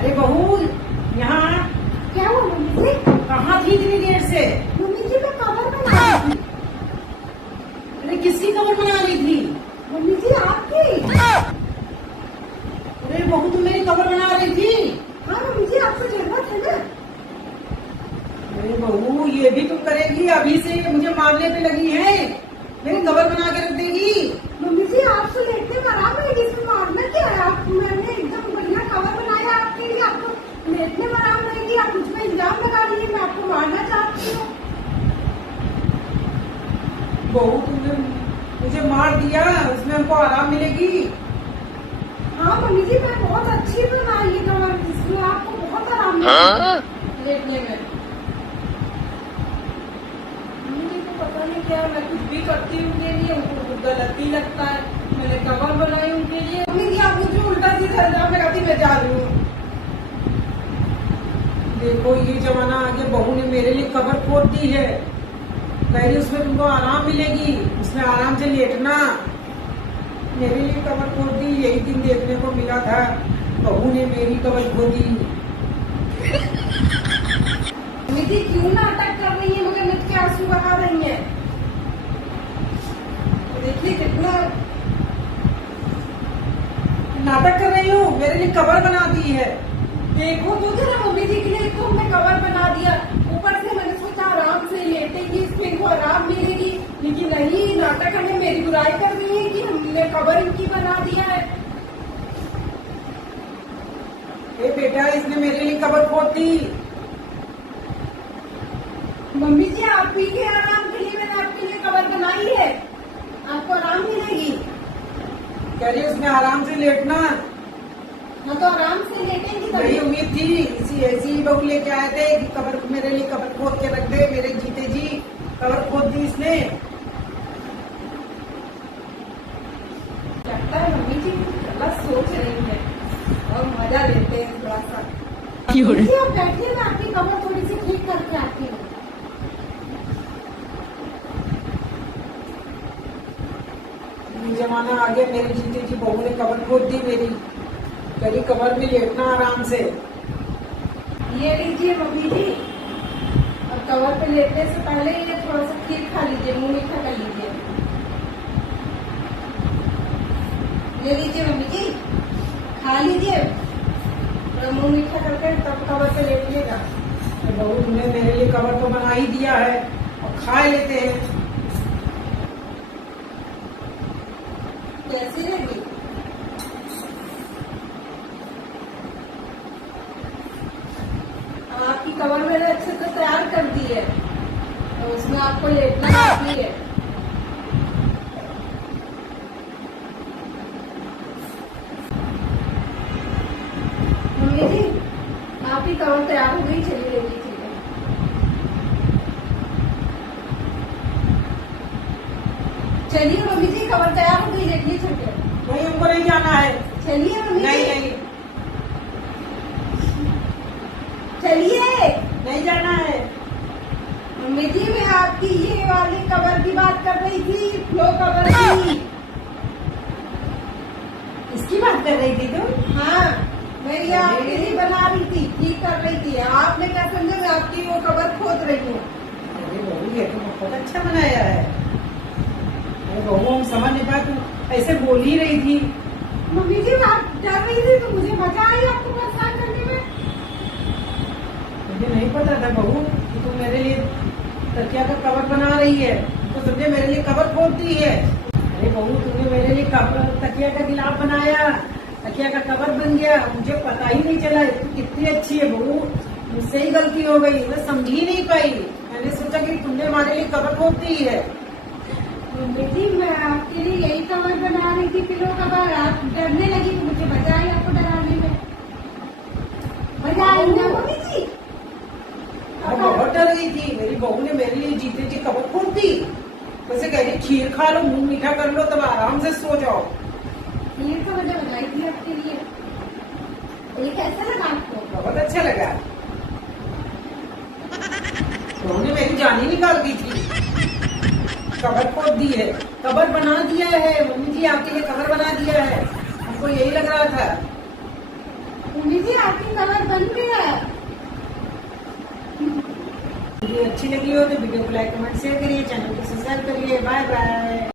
अरे बहू, यहाँ क्या हुआ मम्मी जी? कहाँ थी इतनी देर से? मम्मी जी मैं कवर बना रही थी। अरे किसकी कवर बना रही थी? मम्मी जी आपकी। अरे बहू, तुम मेरी कवर बना रही थी? हाँ मम्मी जी आपको जरूरत है ना। अरे बहू, ये भी तुम करेगी? अभी से ये मुझे मारने पे लगी है। मेरी कवर बना के रख देगी? मम्मी जी आपसे लेटने में आराम है, इसमें मारना क्या है? आप मैंने एकदम बढ़िया कवर बनाया आपके लिए, आपको लेटने में आराम रहेगी। आप मुझ पर इल्जाम लगा रही है, मैं आपको मारना चाहती हूँ। बहू, तुमने मुझे मार दिया, उसमें हमको आराम मिलेगी? हाँ मम्मी जी मैं बहुत अच्छी बनाई है कवर, जिसमें आपको बहुत आराम मिलेगा लेटने में। मुझे तो पता नहीं क्या, मैं कुछ भी करती हूँ उनके लिए, उनको गलत ही लगता है। मैंने कवर बनाई उनके लिए। मम्मी जी, आप मुझे उल्टा सीधा इल्जाम लगाती, मैं जा रही हूँ। देखो, ये जमाना आ गया, बहू ने मेरे लिए कवर खोद दी है। कह रही उसमें तुमको आराम मिलेगी, उसमें आराम से लेटना। मेरे लिए कवर खोद दी, यही दिन देखने को मिला था। बहू ने मेरी कवर खोदी। मम्मी जी क्यों नाटक कर रही है, मगर मुझ के आंसू बहा रही है? देखिए कितना नाटक कर रही हूँ, मेरे लिए कवर बना दी है। देखो तो जरा मम्मी जी के लिए तो हमने कवर बना दिया, ऊपर से मैंने सोचा आराम से लेटेगी, इसमें इनको आराम मिलेगी, लेकिन नहीं, नाटक हमें मेरी बुराई कर रही है कि हमने कवर इनकी बना दिया है। ए बेटा, इसने मेरे लिए कवर खोद दी। मम्मी जी आप ही के आराम के लिए मैंने आपके लिए कवर बनाई है, आपको आराम मिलेगी। कह रही उसमें आराम से लेटना। हाँ तो आराम से लेटेंगी मेरी तभी। उम्मीद थी इसी ऐसी ही बहू लेके आए थे कि कवर मेरे लिए कवर खोद के रख दे। मेरे जीते जी कवर खोद दी इसने। लगता है मम्मी जी कुछ गलत सोच रही है और मजा लेते हैं थोड़ा सा। मम्मी जी आप बैठिए, मैं आपकी कवर थोड़ी सी ठीक करके आती हूँ। ये जमाना आ गया, मेरे जीते जी बहू ने कवर खोद दी मेरी। कभी कवर में लेटना आराम से। ये लीजिए मम्मी जी, और कवर पे लेटने से पहले ये थोड़ा सा खीर खा लीजिए, मुंह मीठा कर लीजिए। ले लीजिए मम्मी जी, खा लीजिए, थोड़ा मुंह मीठा करके तब कवर पे लेटिएगा। तो बहू, तुमने मेरे लिए कवर तो बना ही दिया है, और खा लेते हैं। कैसी लगी? आपकी कवर मैंने अच्छे से तैयार कर दी है, तो उसमें आपको लेटना बाकी है। मम्मी जी आपकी कवर तैयार हो गई, चलिए ले लीजिए। चलिए मम्मी जी कवर तैयार हो गई, लेटिए चलते। वही हमको नहीं जाना है। चलिए मम्मी नहीं जी, नहीं, चलिए। नहीं जाना है। मम्मी जी मैं आपकी ये वाली कवर की बात कर रही थी, फ्लो कवर की। इसकी बात कर रही थी तुम? हाँ मैं ये आपके लिए बना रही थी, ठीक कर रही थी। आपने क्या समझा मैं आपकी वो कवर खोद रही हूँ? अरे बहू, ये तो बहुत अच्छा बनाया है। अरे बहू, हम समझ नहीं पाए, तुम ऐसे बोल ही रही थी। मम्मी जी आप डर रही थी तो मुझे मजा आई आपको परेशान करने में। मुझे नहीं पता था बहू कि तुम मेरे लिए तकिया का कवर बना रही है, तो तुमने मेरे लिए कवर खोद दी है। अरे बहू, तुमने मेरे लिए कवर तकिया का गिलाफ बनाया, तकिया का कवर बन गया, मुझे पता ही नहीं चला। तू कितनी अच्छी है बहू, मुझसे ही गलती हो गई, मैं समझ ही नहीं पाई। मैंने सोचा कि तुमने हमारे लिए कवर खोद दी है। मम्मी जी मैं आपके लिए यही कवर बना रही थी, पिलो कवर। आप डरने लगी तो मुझे मजा आई आपको डराने में। मजा आई ना मम्मी जी? मैं बहुत डर गई थी, मेरी बहू ने मेरे लिए जीते जी कवर खोद दी। वैसे कह रही खीर खा लो, मुंह मीठा कर लो, तब आराम से सो जाओ। खीर तो मैंने बनाई थी आपके लिए। ये कैसा लगा आपको? बहुत अच्छा लगा। उन्होंने मेरी जान ही निकाल दी थी। कवर खोद दी है, कवर बना दिया है। मम्मी जी आपके लिए कवर बना दिया है, हमको यही लग रहा था। मम्मी मम्मी जी आपकी कवर बन गया। वीडियो अच्छी लगी हो तो वीडियो को लाइक कमेंट शेयर करिए, चैनल को सब्सक्राइब करिए। Bye bye.